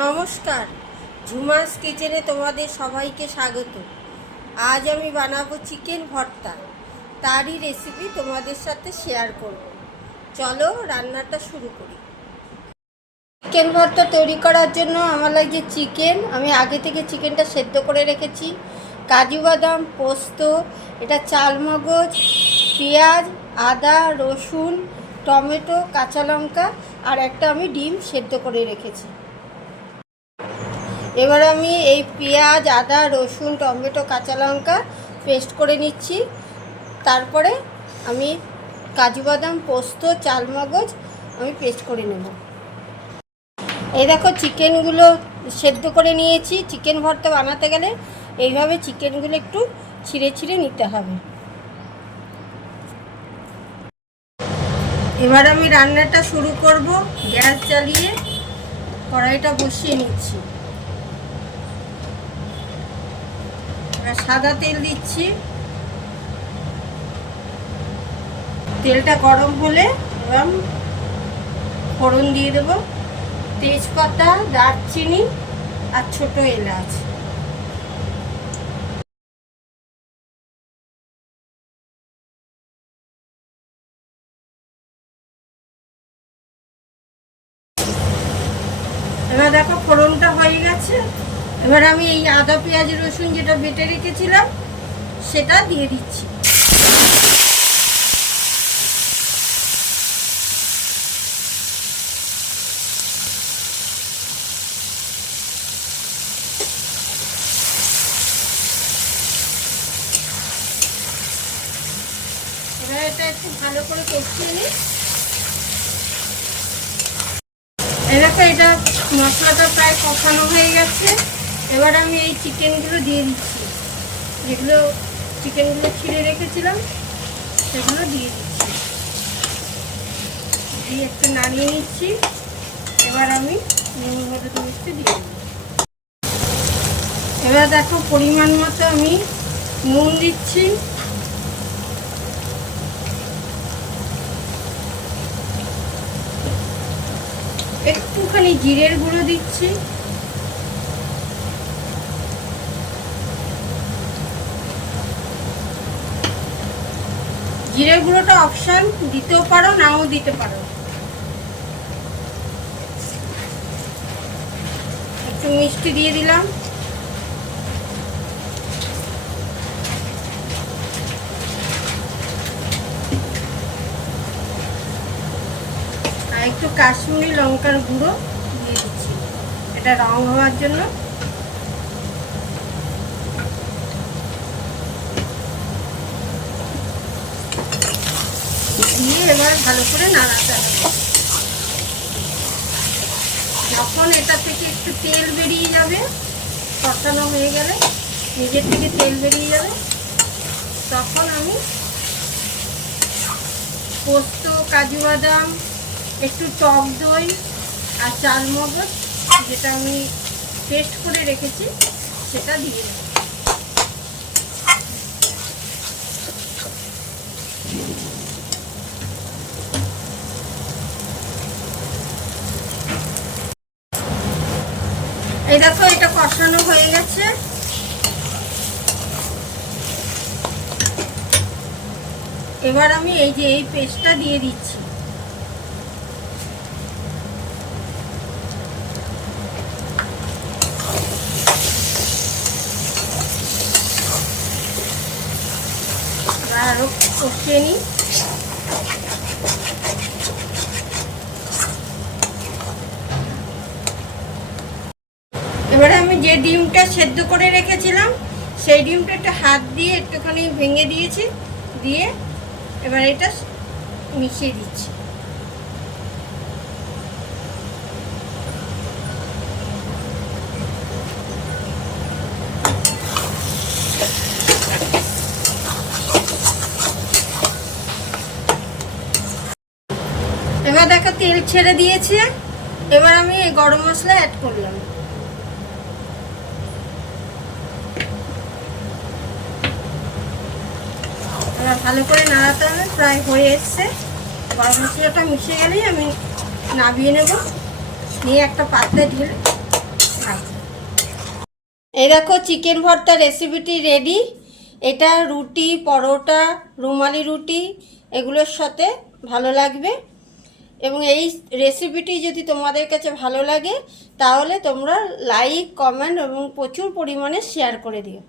নমস্কার, ঝুমাস কিচেনে তোমাদের সবাইকে স্বাগত। আজ আমি বানাবো চিকেন ভর্তা। তারই রেসিপি তোমাদের সাথে শেয়ার করব। চলো রান্নাটা শুরু করি। চিকেন ভর্তা তৈরি করার জন্য আমার লাগছে চিকেন। আমি আগে থেকে চিকেনটা সেদ্ধ করে রেখেছি। কাজু বাদাম, পোস্ত, এটা চালমগজ, পেঁয়াজ, আদা, রসুন, টমেটো, কাঁচা লঙ্কা আর একটা আমি ডিম সেদ্ধ করে রেখেছি। এবার আমি এই পেঁয়াজ, আদা, রসুন, টমেটো, কাঁচা লঙ্কা পেস্ট করে নিচ্ছি। তারপরে আমি কাজু বাদাম, পোস্ত, চালমগজ আমি পেস্ট করে নেব। এই দেখো চিকেনগুলো সেদ্ধ করে নিয়েছি। চিকেন ভর্তা বানাতে গেলে এইভাবে চিকেনগুলো একটু ছিঁড়ে ছিঁড়ে নিতে হবে। এবার আমি রান্নাটা শুরু করব। গ্যাস জ্বালিয়ে কড়াইটা বসিয়ে নিচ্ছি। সাদা তেল দিচ্ছি। তেলটা গরম হলে এবার ফোড়ন দিয়ে দেব। তেজপাতা, দারচিনি আর ছোট এলাচ। এবার দেখো ফোড়নটা হয়ে গেছে। এবার আমি এই আদা, পেঁয়াজ, রসুন যেটা বেটে রেখেছিলাম সেটা দিয়ে দিচ্ছি। এবার এটা একটু ভালো করে কষিয়ে নিই। এলাকা এটা মশলাটা প্রায় কষানো হয়ে গেছে। এবার আমি এই চিকেনগুলো দিয়ে দিচ্ছি। যেগুলো চিকেনগুলো ছিঁড়ে রেখেছিলাম সেগুলো দিয়ে দিচ্ছি। দিয়ে একটু নাড়িয়ে নিচ্ছি। এবার আমি নুন, হলুদ, মিষ্টি দিয়ে দিই। এবার দেখো পরিমাণ মতো আমি নুন দিচ্ছি। একটুখানি জিরের গুঁড়ো দিচ্ছি। জিরের গুঁড়োটা অপশন, দিতেও পারো নাও দিতে পারো। একটু মিষ্টি দিয়ে দিলাম। আর একটু কাশ্মীরি লঙ্কার গুঁড়ো দিয়ে দিচ্ছি, এটা রং হওয়ার জন্য। দিয়ে এবার ভালো করে নাড়াতে হবে। যখন এটা থেকে একটু তেল বেরিয়ে যাবে, কষানো হয়ে গেলে নিজের থেকে তেল বেরিয়ে যাবে, তখন আমি পোস্ত, কাজু বাদাম, একটু টক দই আর চালমগজ যেটা আমি পেস্ট করে রেখেছি সেটা দিয়ে দেব। এই দেখো এটা কষানো হয়ে গেছে। এবার আমি এই যে এই পেস্টটা দিয়ে দিচ্ছি। আরো কষিয়ে নিই। এবারে আমি যে ডিমটা সেদ্ধ করে রেখেছিলাম সেই ডিমটা একটু হাত দিয়ে একটুখানি ভেঙে দিয়েছি। দিয়ে এবার এটা মিশিয়ে দিচ্ছি। এবার দেখো তেল ছেড়ে দিয়েছে। এবার আমি এই গরম মশলা অ্যাড করলাম। এবার ভালো করে নাড়াতে হবে। প্রায় হয়ে এসছে। গরম মশলাটা মিশে গেলেই আমি নামিয়ে নেব। নিয়ে একটা পাত্রে ঢেলে এই দেখো চিকেন ভর্তা রেসিপিটি রেডি। এটা রুটি, পরোটা, রুমালি রুটি এগুলোর সাথে ভালো লাগবে। এবং এই রেসিপিটি যদি তোমাদের কাছে ভালো লাগে তাহলে তোমরা লাইক, কমেন্ট এবং প্রচুর পরিমাণে শেয়ার করে দিও।